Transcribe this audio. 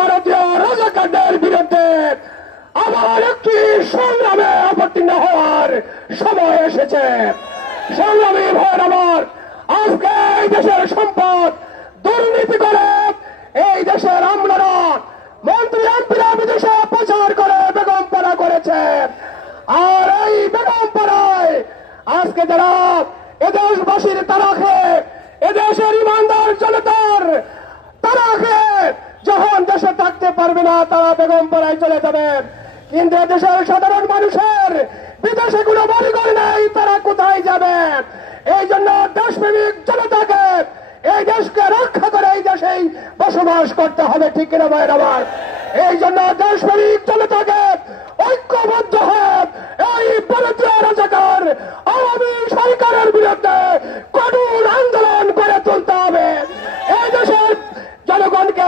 ভারতীয় রাজাকারদের বিরুদ্ধে আবার একটি সংগ্রামে অবতীর্ণ হওয়ার সময় এসেছে। সংগ্রামী ভাইয়ের আমার, আজকে এই দেশের সম্পদ দুর্নীতি করে এই দেশের আমলারা মন্ত্রী এমপিরা বিদেশে প্রচার করে বেগমপাড়া করেছে। আর এই বেগমপাড়ায় আজকে যারা এদেশবাসীর তারা খেয়ে এদেশের ইমানদার জনতার তারা খেয়ে যখন দেশে থাকতে পারবে না তারা বেগমপাড়ায় চলে যাবে। কিন্তু দেশের সাধারণ মানুষের বিদেশে কোনো বাড়িঘর নেই, তারা কোথায় যাবে? এই জন্য দেশপ্রেমিক জনতাকে এই দেশকে রক্ষা করে এই দেশেই বসবাস করতে হবে, ঠিক কিনা ভাইয়ের আমার? এই জন্য দেশপ্রেমিক জনতাকে ঐক্যবদ্ধ হয়ে এই ভারতীয় রাজাকার আওয়ামী সরকারের বিরুদ্ধে কঠোর আন্দোলন করে তুলতে হবে। এই দেশের জনগণকে